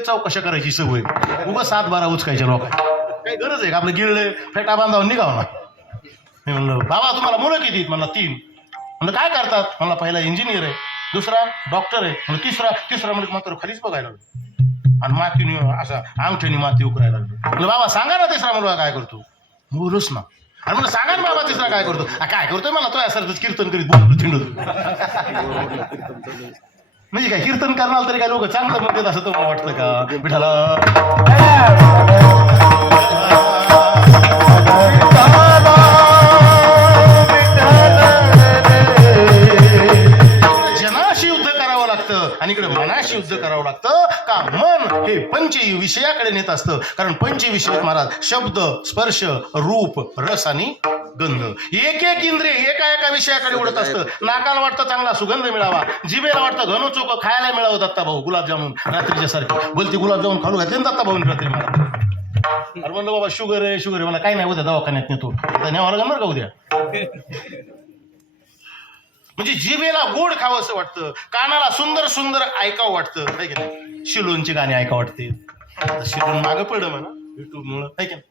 चौकशा करायची सवय उगा 7-12 उचकायच्या लोकांना काही गरज आहे का आपलं गिळले फेटा बांधावून निघाव ना. मी म्हणलं बाबा तुम्हाला मुलं किती आहेत? म्हणला 3. म्हणलं काय करतात? म्हणला पहिला इंजिनियर आहे, दुसरा डॉक्टर आहे, म्हणलं तिसरा म्हणजे मात्र खालीच बघायला लागलो आणि मातीने असा अंगठ्याने माती उकरायला लागलो. म्हणलं बाबा सांगा ना तिसरा मुलगा काय करतो? बोलूच ना. आणि म्हणलं सांगा ना बाबा तिसरा काय करतो? काय करतोय? मला तो यासारखंच कीर्तन करीत बोलतो थिंडतो. म्हणजे काय कीर्तन करणार तरी काय लोक चांगलं म्हणतात असं तुम्हाला वाटतं का? विठाला जनाशी युद्ध करावं लागतं आणि इकडे मनाशी युद्ध करावं लागतं का मन हे पंच विषयाकडे नेत असतं. कारण पंच विषय महाराज शब्द स्पर्श रूप रस आणि गंध एक इंद्रिय एका विषयाकडे उडत असतं. नाकाला वाटतं चांगला सुगंध मिळावा, जिभेला वाटतं घनो चोक खायला मिळावं. दत्ता भाऊ गुलाबजामुन रात्रीच्या सारखे बोलते गुलाबजामुन खालू घातले दत्ता भाऊन रात्री मला. अरे म्हणलं बाबा शुगर आहे मला काही नाही उद्या दवाखान्यात नेतो. न्यावं लागणार का उद्या? म्हणजे जिभेला गोड खावं असं वाटतं, कानाला सुंदर ऐकावं वाटतं. आहे की नाही? शिलोनची गाणी ऐकावं वाटते. शिलोन मागं पडलं म्हणा युट्यूब मुळे. आहे की नाही?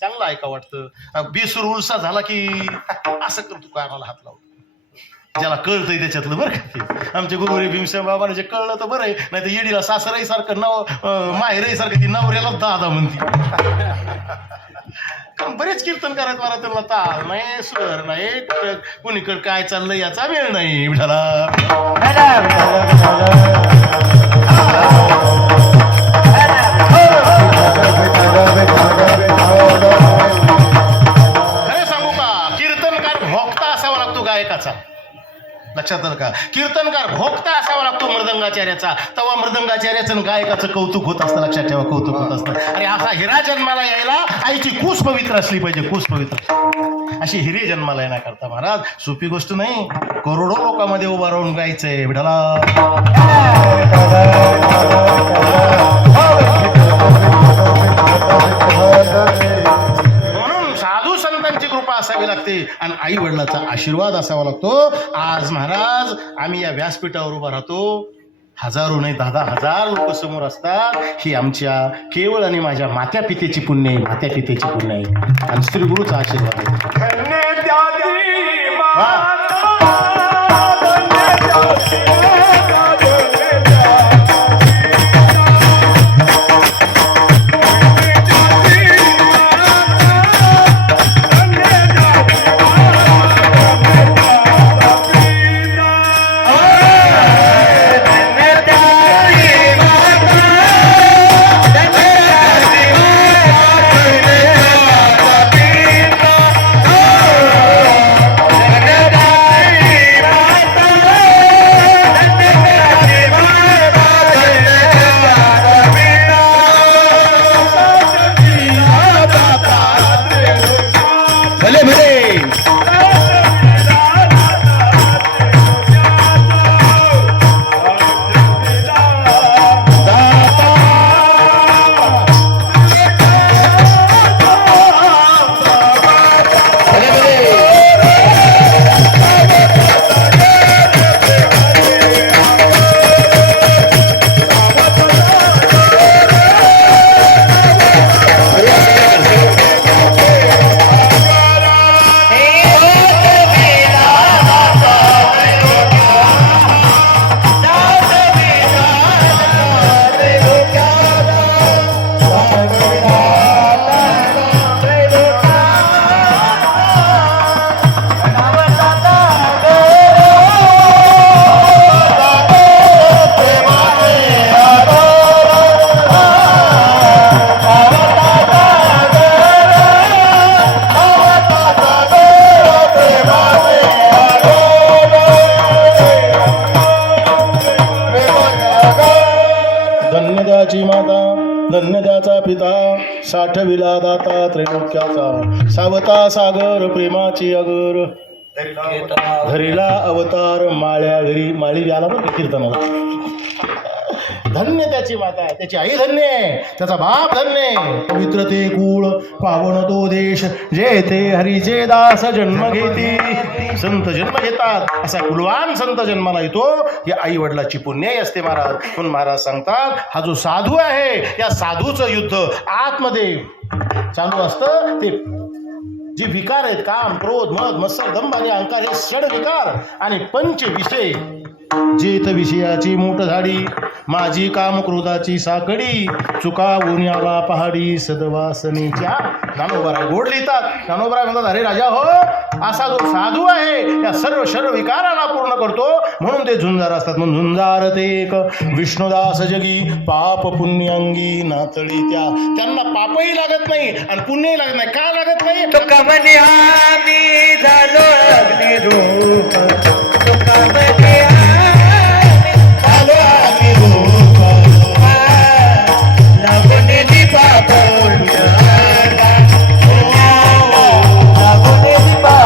चांगलं ऐकावं वाटतं. बेसूर उलसा झाला की असं करतो कानाला हात लावतो. ज्याला कळतंय त्याच्यातलं बरं का. आमच्या गुरुरी भीमसेन बाबाने जे कळलं तर बरं आहे, नाही तर येडीला सासराई सारखं माहेराई सारखं ती नवऱ्याला दादा म्हणती. बरेच कीर्तन करायचं मला त्यांना ताल नाही स्वर नाही कुणीकडे काय चाललंय याचा वेळ नाही. विठाला खरं सांगू का कीर्तनकार भोक्ता असावा लागतो गायकाचा. लक्षात आलं का? कीर्तनकार भोक्ता असावा लागतो मृदंगाचार्याचा. तेव्हा मृदंगाचार्याचं आणि गायकाचं कौतुक होत असतं. लक्षात ठेवा कौतुक होत असतं. अरे असा हिरा जन्माला यायला आईची कूस पवित्र असली पाहिजे. कूस पवित्र अशी हिरे जन्माला येण्याकरता महाराज सोपी गोष्ट नाही. करोडो लोकांमध्ये उभा राहून गायचंय. विठाला असावी लागते आणि आई वडिलांचा आशीर्वाद असावा लागतो. आज महाराज आम्ही या व्यासपीठावर उभा राहतो. हजारो नाही 10,000 लोक समोर असतात. ही आमच्या केवळ आणि माझ्या मात्या पितेची पुण्य आहे. मात्या पितेची पुण्य आहे आणि श्री गुरुचा आशीर्वाद आहे. साठविला दाता त्रैलोक्याचा सावता सागर प्रेमाची अगर धरिला अवतार माळ्या घरी. माळी आला बरं कीर्तनाला. धन्य त्याची माता, त्याची आई धन्य आहे, त्याचा बाप धन्य आहे. पवित्र ते कुळ, पावन तो देश, जे ते हरीचे दास जन्म घेती. संत जन्म घेतात, असा कुलवान संत जन्माला येतो, ही आई वडिलाची पुण्याई असते महाराज. म्हणून महाराज सांगतात, हा जो साधू आहे, या साधूचं युद्ध आतमध्ये चालू असतं. ते जे विकार आहेत, काम, क्रोध, मद, मत्सर, दंभ आणि अहंकार, हे षड विकार आणि पंच विषय, जेत विषयाची मोठ झाडी, माझी काम क्रोधाची साकडी, चुका उन्याला पहाडी, सदवासनीच्या. ज्ञानोबराय गोड लिहितात. ज्ञानोबराय म्हणतात, अरे राजा हो, असा जो साधू आहे, या सर्व शर्व विकाराला पूर्ण करतो, म्हणून ते झुंजार असतात. म्हणून झुंजार ते एक विष्णुदास जगी, पाप पुण्यांगी नातळी त्या. त्यांना पापही लागत नाही आणि पुण्यही लागत नाही. का लागत नाही? तुकमने आम्ही झालो अग्निरूप, तुकमने लागून दीपा पुण्य, लागून दीपा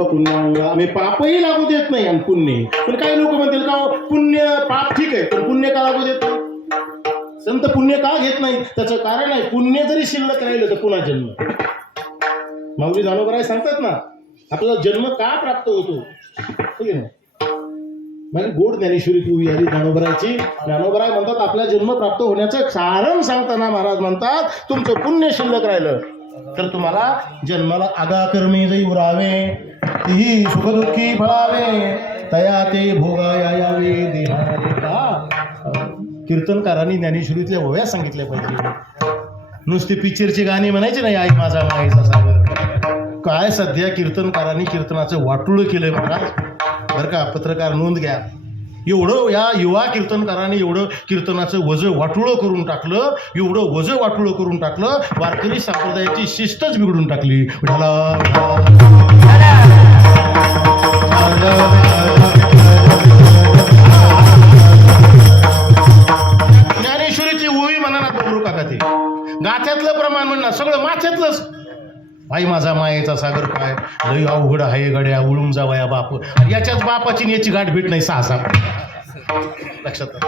पुण्य. आम्ही पापही लागू देत नाही आणि पुण्य. पण काही लोक म्हणतील का पुण्य पाप ठीक आहे, पण पुण्य का लागू देत नाही? संत पुण्य का घेत नाही? त्याचं कारण आहे, पुण्य जरी शिल्लक राहिलं तर पुन्हा जन्म. माऊली ज्ञानोबराय सांगतात ना, आपल्याला जन्म का प्राप्त होतो? ठीक आहे ना, म्हणजे गोड ज्ञानेश्वरी तू आली ज्ञानोबरायची. ज्ञानोबराय म्हणतात, आपला जन्म प्राप्त होण्याचं कारण सांगताना महाराज म्हणतात, तुमचं पुण्य शिल्लक राहिलं तर तुम्हाला जन्माला आगा कर्मी जै उरावे, तीही सुखदुःखी फळावे, तया ते भोगा यावे देहा. कीर्तनकारांनी ज्ञानेश्वरीतल्या ओव्या सांगितल्या पाहिजे. नुसती पिक्चरची गाणी म्हणायची नाही, आई माझा माईचा सागर. काय सध्या कीर्तनकारांनी कीर्तनाचं वाटुळं केलंय महाराज. बरं का, पत्रकार नोंद घ्या. एवढं या युवा कीर्तनकारांनी एवढं कीर्तनाचं वजं वाटुळं करून टाकलं, एवढं वजं वाटुळं करून टाकलं, वारकरी संप्रदायाची शिस्तच बिघडून टाकली. ज्ञानेश्वरीची ओवी म्हणा ना गौरू काका, ते गाथ्यातलं प्रमाण म्हणणार, सगळं माथ्यातलंच. आई माझा मायेचा सागर काय लई अवघड आहे गड्या, उळून जावया बाप. याच्याच बापाची याची गाठ भेट नाही, 6 लक्षात.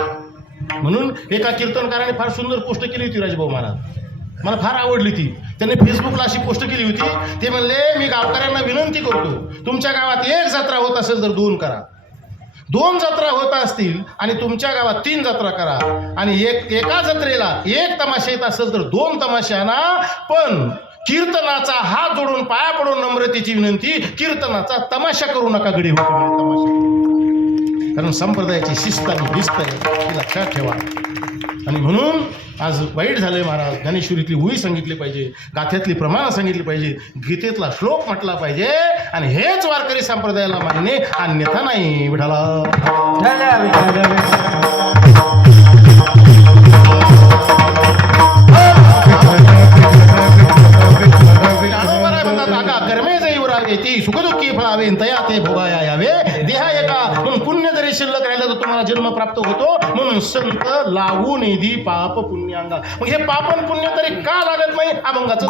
म्हणून एका कीर्तनकाराने फार सुंदर पोस्ट केली होती राजभाऊ महाराज, मला फार आवडली ती. त्यांनी फेसबुकला अशी पोस्ट केली होती. ते म्हणले, मी गावकऱ्यांना विनंती करतो, तुमच्या गावात 1 जत्रा होत असेल तर 2 करा, 2 जत्रा होत असतील आणि तुमच्या गावात 3 जत्रा करा, आणि एका जत्रेला 1 तमाशा येत असेल तर 2 तमाशे आणा. पण कीर्तनाचा हात जोडून पाया पडून नम्रतेची विनंती, कीर्तनाचा तमाशा करू नका गडी हो. तमाशा, कारण संप्रदायाची शिस्त आणि भिस्त आहे, हे लक्षात ठेवा. आणि म्हणून आज वाईट झालंय महाराज. ज्ञानेश्वरीतली ओवी सांगितली पाहिजे, गाथ्यातली प्रमाण सांगितली पाहिजे, गीतेतला श्लोक म्हटला पाहिजे, आणि हेच वारकरी संप्रदायाला मान्य, अन्यथा नाही. विठाला ती सुखदुःखी फळावे, तया ते भोगाया यावे देहा एका. म्हणून पुण्य जरी शिल्लक राहिलं तर तुम्हाला जन्म प्राप्त होतो. म्हणून संत लागू निधी पाप पुण्यांगा. मग हे पापन पुण्य तरी का लागत नाही? अभंगाचं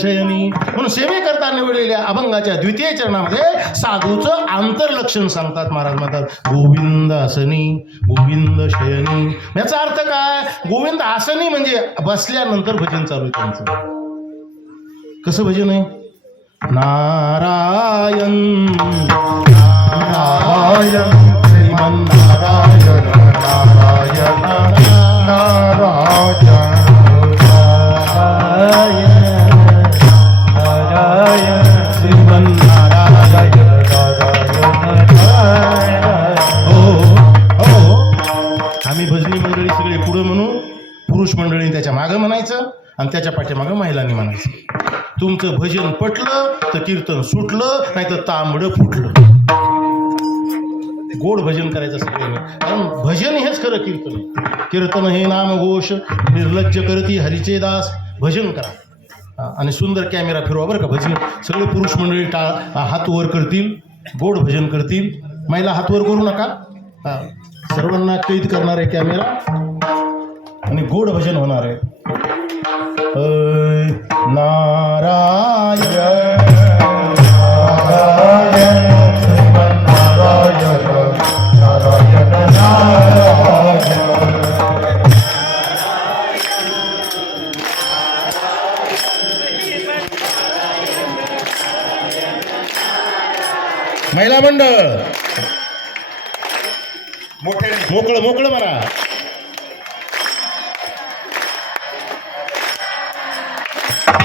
शयनी. म्हणून सेवेकरता निवडलेल्या अभंगाच्या द्वितीय चरणामध्ये साधूचं आंतरलक्षण सांगतात. महाराज म्हणतात गोविंद आसनी गोविंद शयनी. याचा अर्थ काय? गोविंद आसनी म्हणजे बसल्यानंतर भजन चालू आहे त्यांचं. कसं भजन आहे? नारायण नारायण श्रीमन नारायण नारायण नारायण नारायण श्रीमन नारायण हो. आम्ही भजनी मंडळी सगळे पुढे म्हणू, पुरुष मंडळी त्याच्या मागं म्हणायचं आणि त्याच्या पाठीमागं महिलांनी म्हणायचं. तुमचं भजन पटलं तर कीर्तन सुटलं, नाही तर तांबडं फुटलं. गोड भजन करायचं सगळ्यांनी, कारण भजन हेच खरं कीर्तन आहे. कीर्तन हे नामघोष निर्लज्ज करती हरीचे दास. भजन करा आणि सुंदर कॅमेरा फिरवा बरं का. भजन सगळे पुरुष मंडळी हात वर करतील, गोड भजन करतील. महिला हात वर करू नका. सर्वांना कैद करणार आहे कॅमेरा आणि गोड भजन होणार आहे. नारायण नारायण नारायण नारायण नारायण. महिला मंडळ मोकळं मोकळं म्हणा.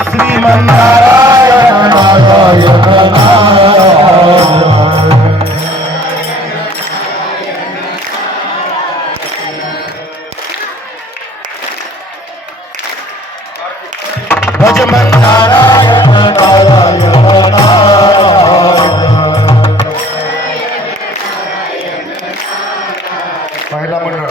श्रीमन नारायण नारायण नारायण. भजमन नारायण नारायण नारायण. महिला मंडळ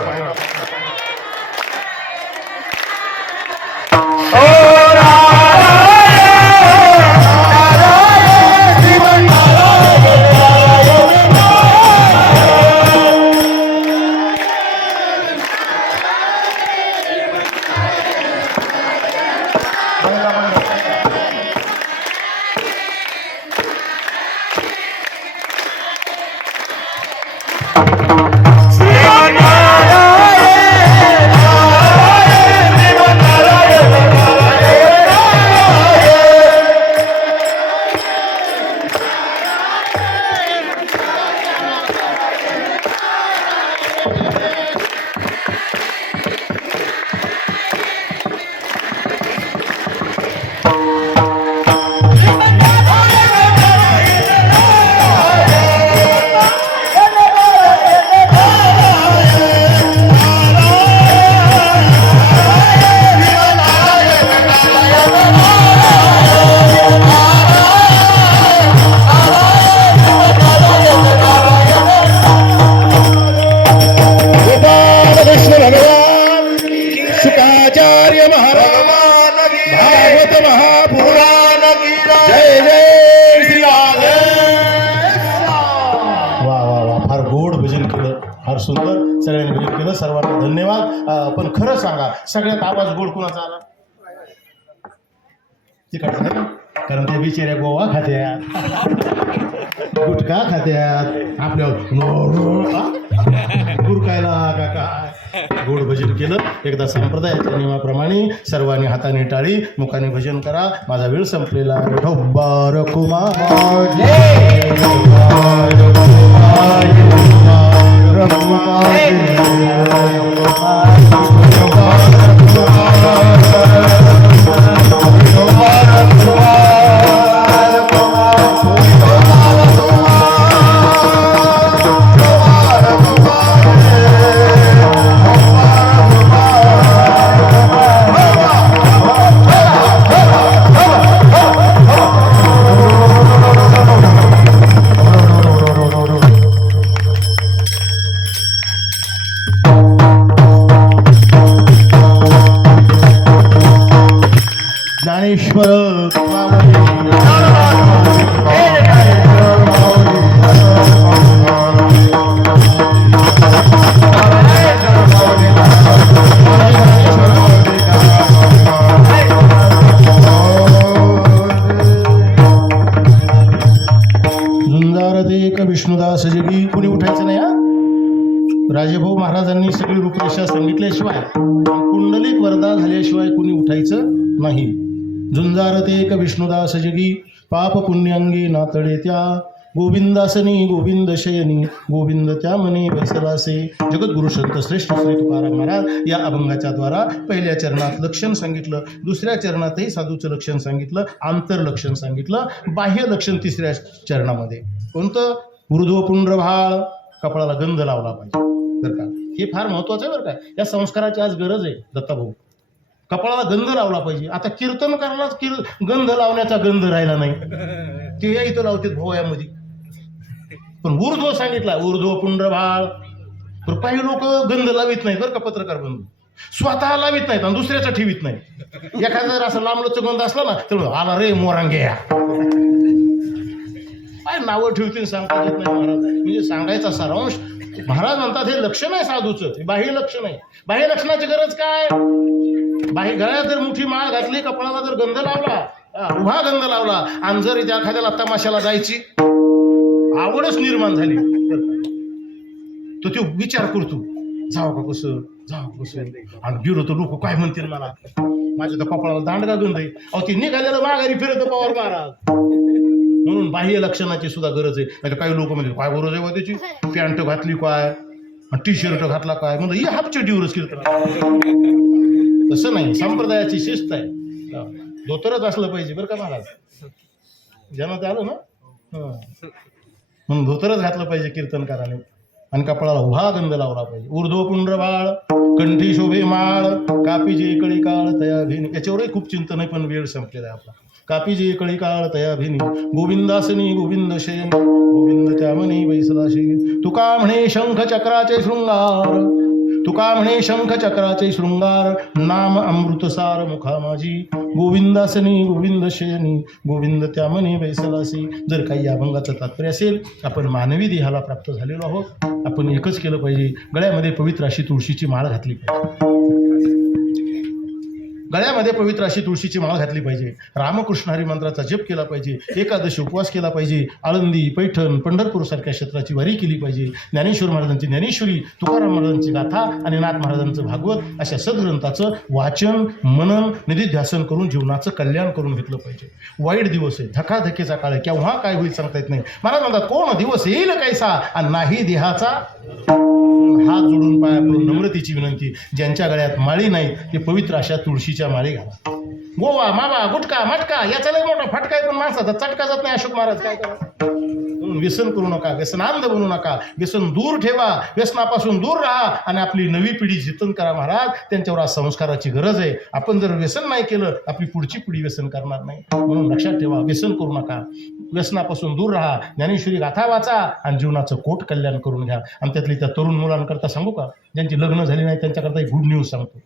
फार सुंदर सगळ्यांनी भजन केलं. सर्वांना धन्यवाद. पण खरं सांगा, सगळ्यात आवाज गोड कुणाचा आला? तिकडचा आहे, कारण त्या बिचाऱ्या गोवा खात्यात, गुटखा खात्यात, आपल्या गुरकायला का काय गोड भजन केलं. एकदा संप्रदायाच्या नियमाप्रमाणे सर्वांनी हाताने टाळी, मुखाने भजन करा. माझा वेळ संपलेला. ढोब्बार कुमार ज्ञानेश्वर भाषा सांगितल्याशिवाय कुंडलिक वरदा झाल्याशिवाय कुणी उठायचं नाही. झुंजारते एक विष्णुदास जगी पाप पुण्यांगी नातळे त्या गोविंदासनी गोविंद शयनी गोविंद त्या मनी बैसलासे. जगद्गुरु संत श्रेष्ठ श्री तुकाराम महाराज या अभंगाच्या द्वारा पहिल्या चरणात लक्षण सांगितलं, दुसऱ्या चरणातही साधूचं लक्षण सांगितलं, आंतरलक्षण सांगितलं, बाह्य लक्षण तिसऱ्या चरणामध्ये. कोणतं? ऊर्ध्वपुंड्रभाळ, कपाळाला गंध लावला पाहिजे बरं का. हे फार महत्वाचं आहे बरं का. या संस्काराची आज गरज आहे दत्ताभाऊ. कपाळाला गंध लावला पाहिजे. आता कीर्तन करायलाच गंध लावण्याचा गंध राहिला नाही, ते या इथं लावतात भोवयामध्ये. पण ऊर्ध्व सांगितला, ऊर्ध्व पुंड्रभाळ. पण काही लोक गंध लावित नाहीत बरं का पत्रकार बंधू, स्वतः लावित नाहीत आणि दुसऱ्याचा ठेवीत नाही. एखादा जर असं लांबलच गंध असला ना तर आला रे मोरांगे, काय नावं ठेवतील सांगता येत नाही महाराज. म्हणजे सांगायचा सारांश महाराज म्हणतात हे लक्षण आहे साधूचं, हे बाह्य लक्षण आहे. बाह्य लक्षणाची गरज काय? बाह्य गळ्यात जर मोठी माळ घातली, कपाळाला जर गंध लावला, उभा गंध लावला आणि जर त्या एखाद्याला तमाशाला जायची आवडच निर्माण झाली तर तो विचार करतो, जाऊ का कसं, जाऊ कसं. आणि गेलो तर लोक काय म्हणतील मला, माझ्या तर कपाळाला दांडगा गंध आहे. अहो ते निघालेलं माघारी फिरत पवार महाराज. म्हणून बाह्य लक्षणाची सुद्धा गरज आहे. नाही काही लोक म्हणजे काय गरज आहे बा त्याची, पॅन्ट घातली काय, टी शर्ट घातला काय, म्हणजे ही हापचड्डीवरच कीर्तन. तसं नाही, संप्रदायाची शिस्त आहे. धोतरच असलं पाहिजे बरं का महाराज. ज्यांना ते आलं ना म्हणून धोतरच घातलं पाहिजे कीर्तनकाराने आणि कपाळाला उभा गंध लावला पाहिजे. ऊर्ध्वपुंड्रभाळ, कंठी शोभे माळ, कापी जे कळी काळ तया भिनी. याच्यावरही खूप चिंतन आहे पण वेळ संपलेला आहे आपला. कापी जे कळी काळ तया भिनी गोविंदासनी गोविंद शयन गोविंद त्या मनी बैसलाशी. तुका म्हणे शंख चक्राचे शृंगार, तुका म्हणे शंख चक्राचे शृंगार, नाम अमृतसार मुखा माझी गोविंदासनी गोविंद शयनी गोविंद त्या मनी बैसलासी. जर काही या अभंगाचं तात्पर्य असेल, आपण मानवी देहाला प्राप्त झालेलो आहोत. आपण एकच केलं पाहिजे, गळ्यामध्ये पवित्र अशी तुळशीची माळ घातली पाहिजे. गळ्यामध्ये पवित्र अशी तुळशीची माळ घातली पाहिजे. रामकृष्ण हरी मंत्राचा जप केला पाहिजे. एकादशी उपवास केला पाहिजे. आळंदी, पैठण, पंढरपूर सारख्या क्षेत्राची वारी केली पाहिजे. ज्ञानेश्वर महाराजांची ज्ञानेश्वरी, तुकाराम महाराजांची गाथा आणि नाथ महाराजांचं भागवत अशा सद्ग्रंथाचं वाचन, मनन, निधिध्यासन करून जीवनाचं कल्याण करून घेतलं पाहिजे. वाईट दिवस आहे, धकाधकीचा काळ आहे, केव्हा काय होईल सांगता येत नाही. महाराज म्हणतात कोण दिवस येईल कैसा आणि नाही देहाचा. हात जोडून पाया पडून नम्रतेची विनंती, ज्यांच्या गळ्यात माळी नाही ते पवित्र अशा तुळशीच्या माळी घाला. गोवा, मावा, गुटखा, मटका याचा लय मोठा फटका आहे पण माणसाचा चटका जात नाही. अशोक महाराज काय करा. म्हणून व्यसन करू नका, व्यसनांध बनू नका, व्यसन दूर ठेवा, व्यसनापासून दूर राहा आणि आपली नवी पिढी जतन करा. महाराज त्यांच्यावर आज संस्काराची गरज आहे. आपण जर व्यसन नाही केलं आपली पुढची पिढी व्यसन करणार नाही. म्हणून लक्षात ठेवा, व्यसन करू नका, व्यसनापासून दूर राहा, ज्ञानेश्वरी गाथा वाचा आणि जीवनाचं कोट कल्याण करून घ्या. आणि त्यातली त्या तरुण मुलांकरता सांगू का, ज्यांची लग्न झाली नाही त्यांच्याकरता एक गुड न्यूज सांगतो.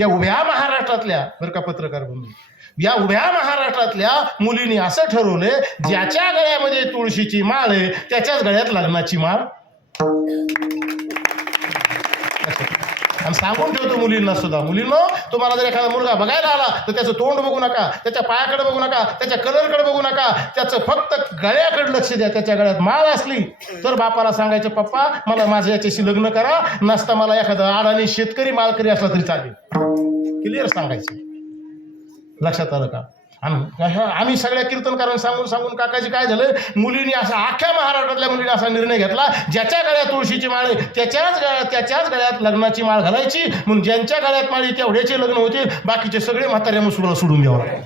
या उभ्या महाराष्ट्रातल्या बरं का पत्रकार बंधू, या उभ्या महाराष्ट्रातल्या मुलींनी असं ठरवले, ज्याच्या गळ्यामध्ये तुळशीची माळ आहे त्याच्याच गळ्यात लग्नाची माळ. आणि सांगून ठेवतो मुलींना सुद्धा, मुलींनो तुम्हाला जर एखादा मुलगा बघायला आला तर त्याचं तोंड बघू नका, त्याच्या पायाकडे बघू नका, त्याच्या कलरकडे बघू नका, त्याचं फक्त गळ्याकडे लक्ष द्या. त्याच्या गळ्यात माळ असली तर बापाला सांगायचं, पप्पा मला माझं याच्याशी लग्न करा, नसता मला एखादा अडाणी शेतकरी मालकरी असला तरी चालेल. क्लिअर सांगायचं. लक्षात आलं का? आणि आम्ही सगळ्या कीर्तनकारांना सांगून सांगून काकाजी काय झालं, मुलींनी असा अख्ख्या महाराष्ट्रातल्या मुलींनी असा निर्णय घेतला, ज्याच्या गळ्यात तुळशीची माळ आहे त्याच्याच गळ्यात लग्नाची माळ घालायची. म्हणून ज्यांच्या गळ्यात माळी तेवढ्याचे लग्न होते, बाकीचे सगळे म्हाताऱ्या मुसुला सोडून द्यावं लागेल.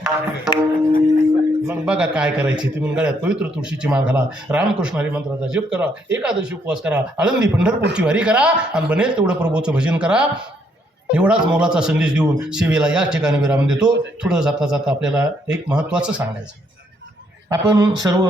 मग बघा काय करायची ती. म्हणून गळ्यात पवित्र तुळशीची माळ घाला, रामकृष्ण हरी मंत्राचा जप करा, एकादशी उपवास करा, आळंदी पंढरपूरची वारी करा आणि बनेल तेवढं प्रभूचं भजन करा. एवढाच मोलाचा संदेश देऊन सेवेला या ठिकाणी विराम देतो. थोडं जाता जाता आपल्याला एक महत्त्वाचं सांगायचं. आपण सर्व